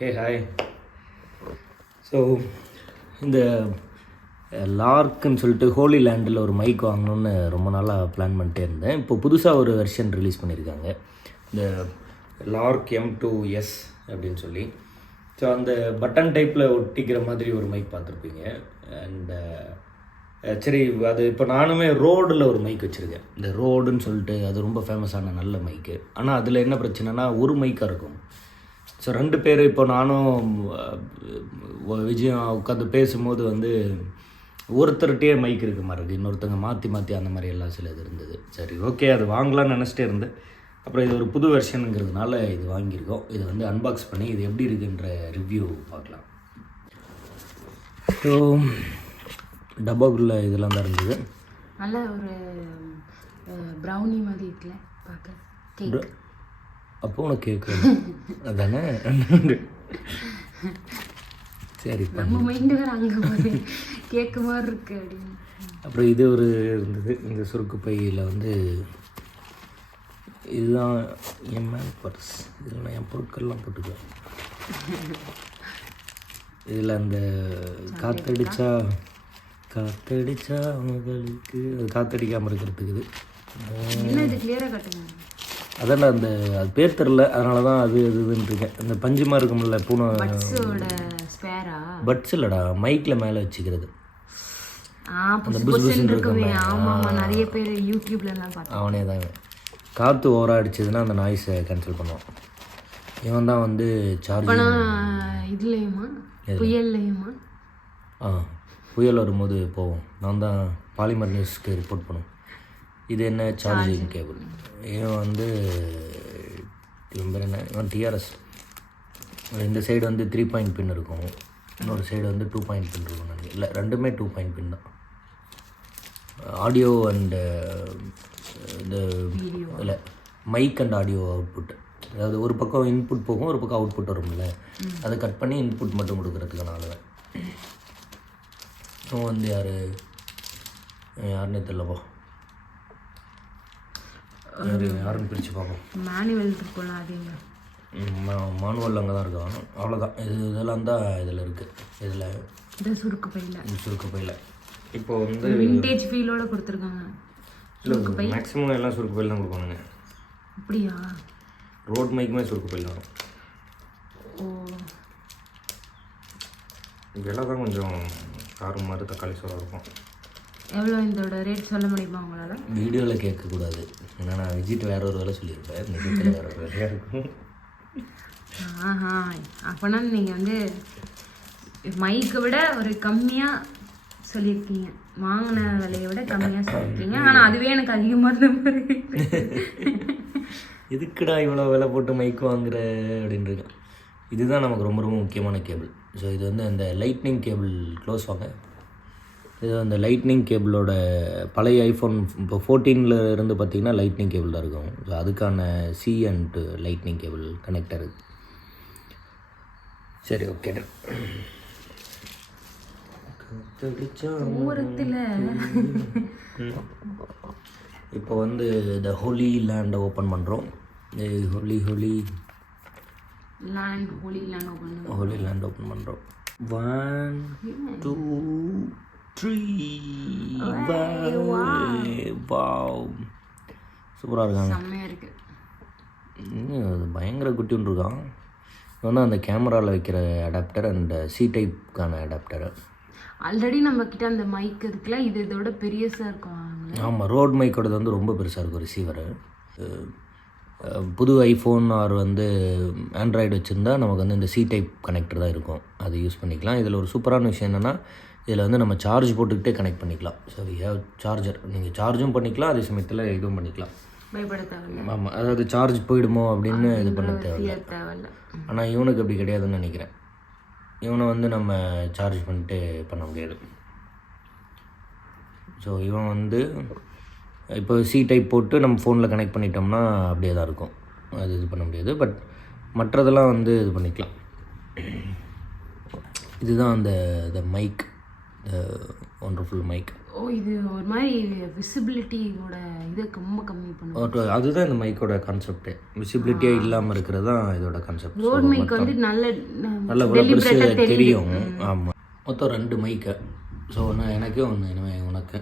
Hey hi. So இந்த லார்க்குன்னு சொல்லிட்டு ஹோலி லேண்டில் ஒரு மைக் வாங்கணுன்னு ரொம்ப நாளாக பிளான் பண்ணிட்டே இருந்தேன். இப்போ புதுசாக ஒரு வெர்ஷன் ரிலீஸ் பண்ணியிருக்காங்க, இந்த லார்க் M2S அப்படின்னு சொல்லி. ஸோ அந்த பட்டன் டைப்பில் ஒட்டிக்கிற மாதிரி ஒரு மைக் பார்த்துருப்பீங்க. அண்ட் சரி, அது இப்போ நானுமே ரோடில் ஒரு மைக் வச்சுருக்கேன். இந்த ரோடுன்னு சொல்லிட்டு அது ரொம்ப ஃபேமஸான நல்ல மைக்கு. ஆனால் அதில் என்ன பிரச்சனைனா ஒரு மைக்காக இருக்கும். ஸோ 2 பேர் இப்போ நானும் விஜயம் உட்காந்து பேசும்போது வந்து ஒருத்தர்கிட்டே மைக் இருக்க மாதிரி இருக்குது, இன்னொருத்தங்க மாற்றி மாற்றி அந்த மாதிரி எல்லாம் சில இது இருந்தது. சரி ஓகே, அது வாங்கலாம்னு நினச்சிட்டே இருந்தேன். அப்புறம் இது ஒரு புது வெர்ஷனுங்கிறதுனால இது வாங்கியிருக்கோம். இது வந்து அன்பாக்ஸ் பண்ணி இது எப்படி இருக்குன்ற ரிவ்யூ பார்க்கலாம். ஸோ டப்பாக்குள்ள இதெல்லாம் தான் இருந்தது. நல்ல ஒரு ப்ரௌனி மாதிரி இருக்குல்ல பார்க்க, கேக். அப்போ உனக்கு கேக்கு அதானே? சரி, நம்ம மைண்டு வேறு அங்கே போகுது, கேக்கு மாதிரி இருக்கு அப்படின்னு. அப்புறம் இது ஒரு இருந்தது. இந்த சுருக்கு பையில் வந்து இதுதான் என் மேல் பர்ஸ். இதில் நான் என் பொருட்கள்லாம் போட்டுக்குவேன். இதில் அந்த காற்றடிச்சா அவங்களுக்கு அது காற்றடிக்காமல் இருக்கிறதுக்கு இது என்ன கிளியராக கட்டுங்க. அதான் அந்த அது பேர் தெரில, அதனால தான் அது இதுன்ட்டுருக்கேன். இந்த பஞ்சுமா இருக்கும்ல பூனை ஸ்பேரா பட்ஸ் இல்லைடா, மைக்கில் மேலே வச்சுக்கிறது. அந்த புஷ் இருக்குமே. ஆமாம், நிறைய பேர் யூடியூப்லலாம் பார்த்தேன். அவனே தான். காற்று ஓவராக அடிச்சதுன்னா அந்த நாய்ஸை கேன்சல் பண்ணுவான். இவன் தான் வந்து சார்ஜ். இதுலேயுமா புயல்லையுமா? புயல் வரும்போது போவோம். நான் தான் பாலிமர் நியூஸ்க்கு ரிப்போர்ட் பண்ணுவோம். இது என்ன சார்ஜிங் கேபிள். இவன் வந்து இவன் பேர் என்ன, இவன் டிஆர்எஸ். இந்த சைடு வந்து 3 பாயிண்ட் பின் இருக்கும், இன்னொரு சைடு வந்து 2 பாயிண்ட் பின் இருக்கும். நினைக்கிறேன் இல்லை, ரெண்டுமே 2 பாயிண்ட் பின் தான். ஆடியோ அண்டு இந்த இல்லை மைக் அண்ட் ஆடியோ அவுட்புட், அதாவது ஒரு பக்கம் இன்புட் போகும், ஒரு பக்கம் அவுட்புட் வரும்ல, அதை கட் பண்ணி இன்புட் மட்டும் கொடுக்குறதுக்கான ஆளுவேன். இவன் வந்து யாருன்னே தெரியலப்பா. யாருன்னு பிரித்து பார்ப்போம். மேனுவல் இருக்கும்ல, அதேங்க மானுவல் அங்கே தான் இருக்கான். அவ்வளோதான். இதெல்லாம் தான் இதில் இருக்குது. இதில் இந்த சுருக்கு பையில் இப்போ வந்து விண்டேஜ் ஃபீலோட கொடுத்துருக்காங்க. இல்லை, மேக்ஸிமம் எல்லாம் சுருக்கு பையில் தான் கொடுப்பானுங்க. அப்படியா? ரோட் மைக்குமே சுருக்கு பையில் வரும். ஓ, இதெல்லாம் தான் கொஞ்சம் காரம் மாதிரி தக்காளி சோறாக இருக்கும். எவ்வளோ இதோட ரேட் சொல்ல முடியுமா உங்களால்? வீடியோவில் கேட்கக்கூடாது, ஏன்னா நான் விஜிட் வேறு ஒரு வேலை சொல்லியிருப்பேன், நிஜத்தில் வேறு ஒரு வேலையாக இருக்கும். அப்போனா நீங்கள் வந்து மைக்கை விட ஒரு கம்மியாக சொல்லியிருக்கீங்க, வாங்கின விலையை விட கம்மியாக சொல்லியிருக்கீங்க. ஆனால் அதுவே எனக்கு அதிகமாக இருந்த எதுக்குடா இவ்வளோ விலை போட்டு மைக் வாங்குற அப்படின்றது. இதுதான் நமக்கு ரொம்ப ரொம்ப முக்கியமான கேபிள். ஸோ இது வந்து அந்த லைட்னிங் கேபிள் க்ளோஸ் வாங்க. இது அந்த லைட்னிங் கேபிளோட பழைய ஐஃபோன் இப்போ 14 இருந்து பார்த்திங்கன்னா லைட்னிங் கேபிள் தான் இருக்கும். ஸோ அதுக்கான C and lightning cable connector. சரி ஓகே. இப்போ வந்து இந்த ஹோலி லேண்டை ஓப்பன் பண்ணுறோம். ஹோலி லேண்ட் ஓப்பன் பண்ணுறோம். 1 2 3 வாவ், சூப்பராக இருக்காங்க. அது பயங்கர குட்டி ஒன்று இருக்கான். இது வந்து அந்த கேமராவில் வைக்கிற அடாப்டர் அண்ட் C டைப்புக்கான அடாப்டர். ஆல்ரெடி நம்மக்கிட்ட அந்த மைக் இருக்குல்ல, இது இதோட பெரியசாக இருக்கும். ஆமாம், ரோட் மைக்கோடது வந்து ரொம்ப பெருசாக இருக்கும் ரிசீவர். புது ஐஃபோன் ஆர் வந்து ஆண்ட்ராய்டு வச்சுருந்தா நமக்கு வந்து இந்த C டைப் கனெக்டர் தான் இருக்கும், அது யூஸ் பண்ணிக்கலாம். இதில் ஒரு சூப்பரான விஷயம் என்னென்னா, இதில் வந்து நம்ம சார்ஜ் போட்டுக்கிட்டே கனெக்ட் பண்ணிக்கலாம். ஸோ வி ஹேவ் சார்ஜர், நீங்கள் சார்ஜும் பண்ணிக்கலாம், அதே சமயத்தில் இதுவும் பண்ணிக்கலாம். பயப்பட தேவையில்லை. ஆமாம், அதாவது சார்ஜ் போயிடுமோ அப்படின்னு இது பண்ண தேவையில்லை. ஆனால் இவனுக்கு அப்படி கிடையாதுன்னு நினைக்கிறேன். இவனை வந்து நம்ம சார்ஜ் பண்ணிட்டு பண்ண முடியாது. ஸோ இவன் வந்து இப்போ C டைப் போட்டு நம்ம ஃபோனில் கனெக்ட் பண்ணிட்டோம்னா அப்படியே தான் இருக்கும், அது இது பண்ண முடியாது. பட் மற்றதெல்லாம் வந்து இது பண்ணிக்கலாம். இதுதான் அந்த மைக், ஒண்டர்ஃபுல் மைக். ஓ இது ஒரு மாதிரி விசிபிலிட்டியோட இது ரொம்ப கம்மி பண்ணும். அதுதான் இந்த மைக்கோட கான்செப்டே. விசிபிலிட்டியே இல்லாமல் இருக்கிறது தான் இதோட கான்செப்ட். ரோட் மைக் வந்து நல்ல பெருசு தெரியும். ஆமாம், மொத்தம் 2 மைக்கு. ஸோ ஒன்று எனக்கு ஒன்று இனிமேல் உனக்கு.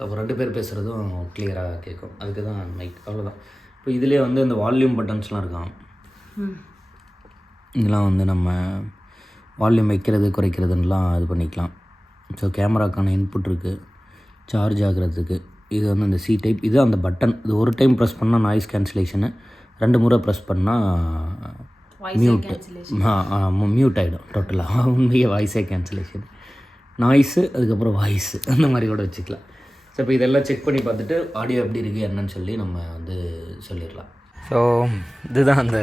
அப்போ 2 பேர் பேசுகிறதும் கிளியராக கேட்கும். அதுக்கு தான் மைக். அவ்வளோதான். இப்போ இதுலேயே வந்து இந்த வால்யூம் பட்டன்ஸ்லாம் இருக்கான். இதெல்லாம் வந்து நம்ம வால்யூம் வைக்கிறது குறைக்கிறதுலாம் இது பண்ணிக்கலாம். ஸோ கேமராக்கான இன்புட் இருக்குது, சார்ஜ் ஆகிறதுக்கு. இது வந்து அந்த சி டைப். இது அந்த பட்டன். இது ஒரு டைம் ப்ரெஸ் பண்ணால் நாய்ஸ் கேன்சலேஷனு, 2 முறை ப்ரெஸ் பண்ணால் மியூட்டு. மியூட் ஆகிடும் டோட்டலாக. உண்மையே வாய்ஸே கேன்சலேஷன். நாய்ஸு அதுக்கப்புறம் வாய்ஸு அந்த மாதிரி கூட வச்சுக்கலாம். ஸோ இப்போ இதெல்லாம் செக் பண்ணி பார்த்துட்டு ஆடியோ எப்படி இருக்குது என்னன்னு சொல்லி நம்ம வந்து சொல்லிடலாம். ஸோ இதுதான் அந்த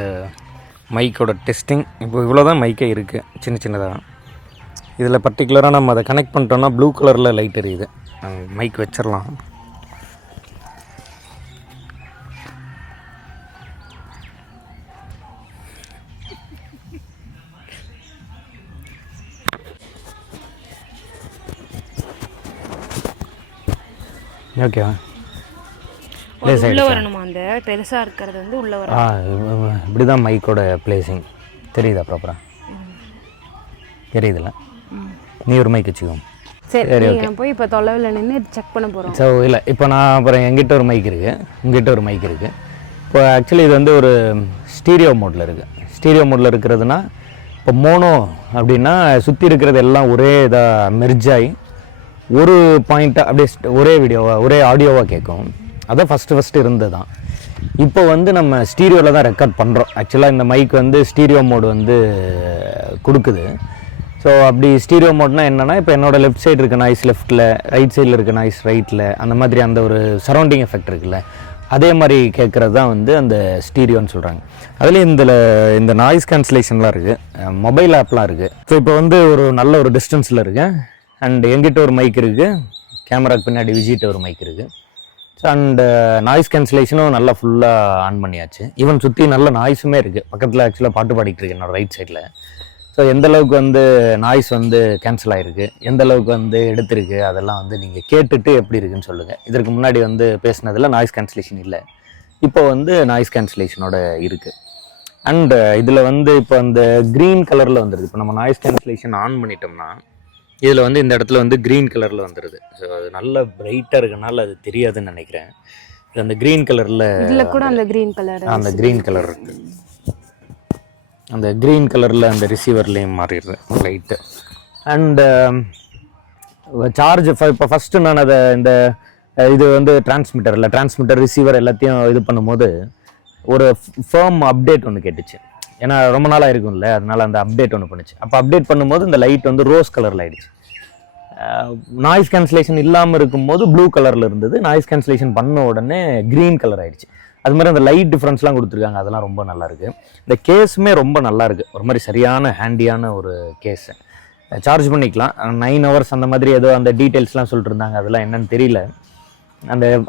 மைக்கோட டெஸ்டிங். இப்போ இவ்வளோ தான் மைக்கே இருக்குது, சின்ன சின்னதாக. இதில் பர்டிகுலராக நம்ம அதை கனெக்ட் பண்ணிட்டோம்னா ப்ளூ கலரில் லைட் எரியுது. மைக் வச்சிடலாம். ஓகேவா? உள்ள வரணுமா? அந்த பெருசாக இருக்கிறது வந்து உள்ள வரும். இப்படி தான் மைக்கோட பிளேசிங். தெரியுதா ப்ராப்பராக? தெரியுதுல்ல? நீ ஒரு மைக் வச்சுக்கோ. சரி, ஓகே. போய் இப்போ தொலைவில் நின்று செக் பண்ண போகிறோம். ஸோ இல்லை, இப்போ நான் அப்புறம் எங்கிட்ட ஒரு மைக் இருக்குது, உங்ககிட்ட ஒரு மைக் இருக்குது. இப்போ ஆக்சுவலி இது வந்து ஒரு ஸ்டீரியோ மோடில் இருக்குது. ஸ்டீரியோ மோடில் இருக்கிறதுனா இப்போ மோனோ அப்படின்னா சுற்றி இருக்கிறது எல்லாம் ஒரே இதாக மெர்ஜ் ஆகி ஒரு பாயிண்ட்டாக அப்படியே ஒரே வீடியோவாக ஒரே ஆடியோவாக கேட்கும். அதான் ஃபஸ்ட்டு இருந்தது தான். இப்போ வந்து நம்ம ஸ்டீரியோவில் தான் ரெக்கார்ட் பண்ணுறோம். ஆக்சுவலாக இந்த மைக் வந்து ஸ்டீரியோ மோடு வந்து கொடுக்குது. ஸோ அப்படி ஸ்டீரியோ மோட்னா என்னென்னா, இப்போ என்னோடய லெஃப்ட் சைடு இருக்க நாய்ஸ் லெஃப்ட்டில், ரைட் சைடில் இருக்க நாய்ஸ் ரைட்டில், அந்த மாதிரி அந்த ஒரு சரௌண்டிங் எஃபெக்ட் இருக்குல்ல, அதே மாதிரி கேட்குறது தான் வந்து அந்த ஸ்டீரியோன்னு சொல்கிறாங்க. அதுலேயும் இந்த நாய்ஸ் கேன்சலேஷன்லாம் இருக்குது, மொபைல் ஆப்லாம் இருக்குது. ஸோ இப்போ வந்து ஒரு நல்ல ஒரு டிஸ்டன்ஸில் இருக்கேன். அண்ட் எங்கிட்ட ஒரு மைக் இருக்குது, கேமராக்கு பின்னாடி விஜிட்ட ஒரு மைக் இருக்குது. அண்ட் நாய்ஸ் கேன்சலேஷனும் நல்லா ஃபுல்லாக ஆன் பண்ணியாச்சு. ஈவன் சுற்றி நல்ல நாய்ஸுமே இருக்குது. பக்கத்தில் ஆக்சுவலாக பாட்டு பாடிட்டு இருக்கு என்னோடய ரைட் சைடில். ஸோ எந்தளவுக்கு வந்து நாய்ஸ் வந்து கேன்சல் ஆகிருக்கு, எந்தளவுக்கு வந்து எடுத்திருக்கு, அதெல்லாம் வந்து நீங்கள் கேட்டுட்டு எப்படி இருக்குன்னு சொல்லுங்கள். இதற்கு முன்னாடி வந்து பேசினதில் நாய்ஸ் கேன்சலேஷன் இல்லை, இப்போ வந்து நாய்ஸ் கேன்சலேஷனோட இருக்குது. அண்ட் இதில் வந்து இப்போ அந்த க்ரீன் கலரில் வந்துடுது. இப்போ நம்ம நாய்ஸ் கேன்சலேஷன் ஆன் பண்ணிட்டோம்னா இதில் வந்து இந்த இடத்துல வந்து க்ரீன் கலரில் வந்துடுது. ஸோ அது நல்ல பிரைட்டாக இருக்கனால அது தெரியாதுன்னு நினைக்கிறேன். இது அந்த க்ரீன் கலரில் இதில் கூட அந்த க்ரீன் கலர் இருக்குது. அந்த க்ரீன் கலரில் அந்த ரிசீவர்லேயும் மாறிடுது லைட்டு. அண்டு சார்ஜ் இப்போ ஃபஸ்ட்டு நான் அதை இது வந்து டிரான்ஸ்மிட்டர் ரிசீவர் எல்லாத்தையும் இது பண்ணும்போது ஒரு ஃபேர்ம் அப்டேட் ஒன்று கேட்டுச்சு. ஏன்னா ரொம்ப நாளாக இருக்கும்ல, அதனால அந்த அப்டேட் ஒன்று பண்ணுச்சு. அப்போ அப்டேட் பண்ணும்போது இந்த லைட் வந்து ரோஸ் கலரில் ஆகிடுச்சு. நாய்ஸ் கேன்சலேஷன் இல்லாமல் இருக்கும்போது ப்ளூ கலரில் இருந்தது. நாய்ஸ் கேன்சலேஷன் பண்ண உடனே க்ரீன் கலர் ஆகிடுச்சு. அது மாதிரி அந்த லைட் டிஃப்ரென்ஸ்லாம் கொடுத்துருக்காங்க, அதெல்லாம் ரொம்ப நல்லாயிருக்கு. இந்த கேஸுமே ரொம்ப நல்லாயிருக்கு, ஒரு மாதிரி சரியான ஹேண்டியான ஒரு கேஸு. சார்ஜ் பண்ணிக்கலாம் 9 ஹவர்ஸ் அந்த மாதிரி ஏதோ அந்த டீட்டெயில்ஸ்லாம் சொல்லிட்டு இருந்தாங்க, அதெல்லாம் என்னன்னு தெரியல.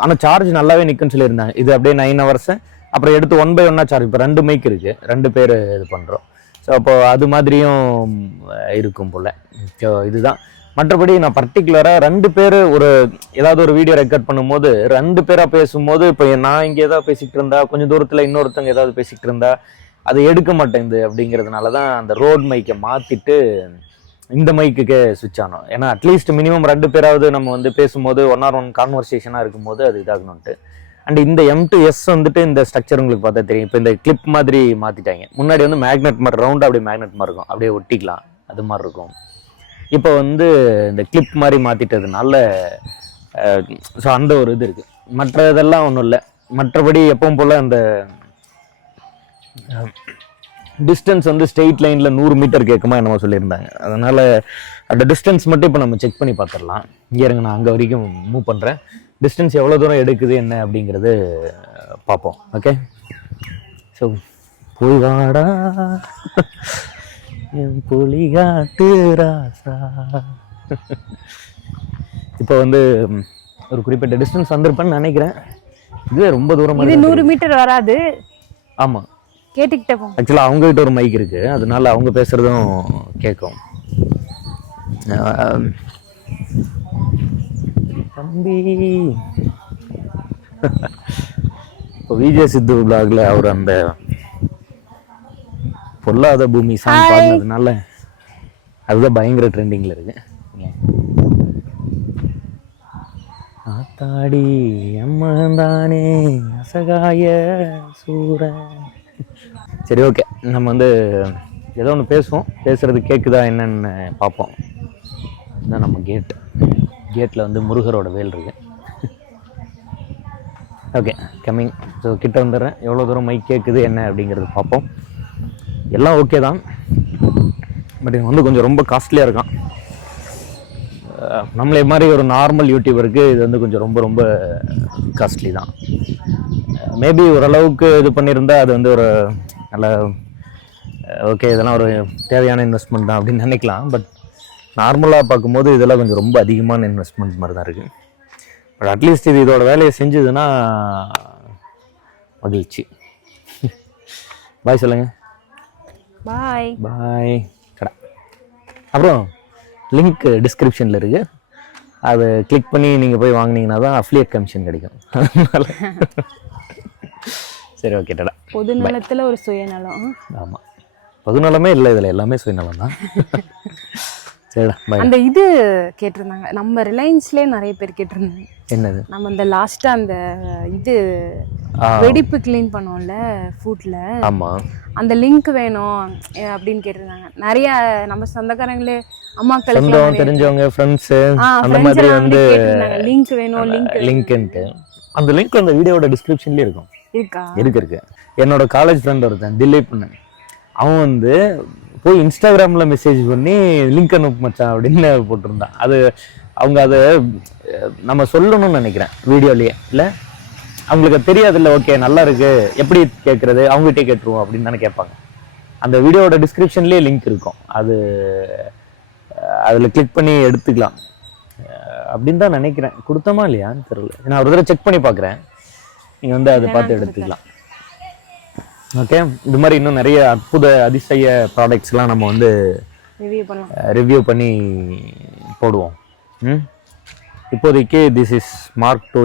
ஆனால் சார்ஜ் நல்லாவே நிற்குன்னு சொல்லியிருந்தாங்க. இது அப்படியே 9 ஹவர்ஸு அப்புறம் எடுத்து 1 by 1 சார்ஜ். இப்போ 2 மைக் இருக்குது, 2 பேர் இது பண்ணுறோம். ஸோ அப்போது அது மாதிரியும் இருக்கும் போல். ஸோ இதுதான். மற்றபடி நான் பர்டிகுலராக 2 பேர் ஏதாவது ஒரு வீடியோ ரெக்கார்ட் பண்ணும்போது 2 பேராக பேசும்போது, இப்போ நான் இங்கே ஏதாவது பேசிக்கிட்டு இருந்தா கொஞ்சம் தூரத்தில் இன்னொருத்தவங்க ஏதாவது பேசிக்கிட்டு இருந்தா அது எடுக்க மாட்டேங்குது. அப்படிங்கிறதுனால தான் அந்த ரோட் மைக்கை மாற்றிட்டு இந்த மைக்குக்கே சுவிட்ச் ஆனோம். ஏன்னா அட்லீஸ்ட் மினிமம் 2 பேராவது நம்ம வந்து பேசும்போது 1-on-1 கான்வர்சேஷனாக இருக்கும்போது அது இதாகணுன்ட்டு. அண்ட் இந்த M2S வந்துட்டு இந்த ஸ்ட்ரக்சர் உங்களுக்கு பார்த்தா தெரியும். இப்போ இந்த கிளிப் மாதிரி மாற்றிட்டாங்க. முன்னாடி வந்து மேக்னெட் மாதிரி ரவுண்டாக அப்படியே மேக்னெட் மாதிரி இருக்கும், அப்படியே ஒட்டிக்கலாம், அது மாதிரி இருக்கும். இப்போ வந்து இந்த கிளிப் மாதிரி மாற்றிட்டதுனால ஸோ அந்த ஒரு இது இருக்குது. மற்ற இதெல்லாம் ஒன்றும் இல்லை. மற்றபடி எப்பவும் போல் அந்த டிஸ்டன்ஸ் வந்து ஸ்ட்ரெயிட் லைனில் 100 மீட்டர் கேட்குமா என்னமோ சொல்லியிருந்தாங்க. அதனால் அந்த டிஸ்டன்ஸ் மட்டும் இப்போ நம்ம செக் பண்ணி பார்த்துடலாம். இங்கே இருங்க, நான் அங்கே வரைக்கும் மூவ் பண்ணுறேன். டிஸ்டன்ஸ் எவ்வளோ தூரம் எடுக்குது என்ன அப்படிங்கிறது பார்ப்போம். ஓகே, ஸோ போய் வாடா என் புலிகாட்டு ராசா. இப்போ வந்து ஒரு குறிப்பிட்ட டிஸ்டன்ஸ் வந்திருப்பேன்னு நினைக்கிறேன். இதுவே ரொம்ப தூரமாக, இது 100 மீட்டர் வராது. ஆமாம், கேட்டுக்கிட்டே போகும். ஆக்சுவலாக அவங்ககிட்ட ஒரு மைக் இருக்குது, அதனால அவங்க பேசுகிறதும் கேட்கும். தம்பி. இப்போ விஜய் சித்து விளாக்ல அவர் அந்த பொல்லாத பூமி சாங் பாடினதுனால அதுதான் பயங்கர ட்ரெண்டிங்கில் இருக்கு. ஆத்தாடி அம்மந்தானே அசகாய சூரன். சரி, ஓகே, நம்ம வந்து ஏதோ ஒன்று பேசுவோம். பேசுறது கேட்குதா என்னன்னு பார்ப்போம். இதுதான் நம்ம கேட்டில் வந்து முருகரோட வேல் இருக்கு. Okay, coming. ஸோ கிட்ட வந்துடுறேன். எவ்வளோ தூரம் மைக் கேட்குது என்ன அப்படிங்கிறது பார்ப்போம். எல்லாம் ஓகே தான், பட் இது வந்து கொஞ்சம் ரொம்ப காஸ்ட்லியாக இருக்கான். நம்மளே மாதிரி ஒரு நார்மல் யூடியூபருக்கு இது வந்து கொஞ்சம் ரொம்ப ரொம்ப காஸ்ட்லி தான். மேபி ஓரளவுக்கு இது பண்ணியிருந்தா அது வந்து ஒரு நல்ல ஓகே, இதெல்லாம் ஒரு தேவையான இன்வெஸ்ட்மெண்ட் தான் அப்படின்னு நினைக்கலாம். பட் நார்மலாக பார்க்கும்போது இதெல்லாம் கொஞ்சம் ரொம்ப அதிகமான இன்வெஸ்ட்மெண்ட் மாதிரி தான் இருக்குது. பட் அட்லீஸ்ட் இது இதோட வேலையை செஞ்சதுன்னா மகிழ்ச்சி. பாய் சொல்லுங்க. பாய் பாய். கடை அப்புறம் லிங்க் டிஸ்கிரிப்ஷனில் இருக்குது. அதை கிளிக் பண்ணி நீங்கள் போய் வாங்கினீங்கன்னா தான் அஃபிலியேட் கமிஷன் கிடைக்கும். அதனால சரி, ஓகே, டடா. பொது நலத்தில் ஒரு சுயநலம். ஆமாம், பொதுநலமே இல்லை, இதில் எல்லாமே சுயநலம் தான். சரிடா, பாய். அந்த இது கேட்டிருந்தாங்க, நம்ம ரிலையன்ஸ்லேயே நிறைய பேர் கேட்டிருந்தாங்க. என்னது? நம்ம இந்த லாஸ்ட்டாக அந்த இது வெடிப்பு க்ளீன் பண்ணோம்ல ஃபுட்டில், ஆமாம், அந்த லிங்க் வேணும் அப்படின்னு கேட்டிருந்தாங்க. நிறைய நம்ம சொந்தக்காரங்களே அம்மாக்களுக்கு சொந்தம் தெரிஞ்சவங்க ஃப்ரெண்ட்ஸு அந்த மாதிரி வந்து லிங்க் வேணும் லிங்க்ன்ட்டு அந்த லிங்க் அந்த வீடியோட டிஸ்கிரிப்ஷன்லேயே இருக்கும். இருக்கா? இருக்கு. என்னோட காலேஜ் ஃப்ரெண்ட் ஒருத்தன் திலீப்னு, அவன் வந்து போய் இன்ஸ்டாகிராமில் மெசேஜ் பண்ணி லிங்க் அனுப்பு மச்சான் அப்படின்னு போட்டிருந்தான். அது அவங்க அதை நம்ம சொல்லணும்னு நினைக்கிறேன் வீடியோலேயே. இல்லை, அவங்களுக்கு தெரியாதுல்ல. ஓகே, நல்லா இருக்கு, எப்படி கேட்குறது, அவங்ககிட்டே கேட்டுருவோம் அப்படின்னு தானே கேட்பாங்க. அந்த வீடியோட டிஸ்கிரிப்ஷன்லேயே லிங்க் இருக்கும். அது அதில் கிளிக் பண்ணி எடுத்துக்கலாம் அப்படின்னு தான் நினைக்கிறேன். கொடுத்தோமா இல்லையான்னு தெரியல, நான் ஒரு தடவை செக் பண்ணி பார்க்குறேன். நீங்கள் வந்து அதை பார்த்து எடுத்துக்கலாம். ஓகே, இது மாதிரி இன்னும் நிறைய அற்புத அதிசய ப்ராடக்ட்ஸ்லாம் நம்ம வந்து ரிவ்யூ பண்ணி போடுவோம். இப்போதைக்கு this is mark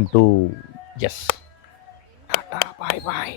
M2. Yes, tata, bye bye.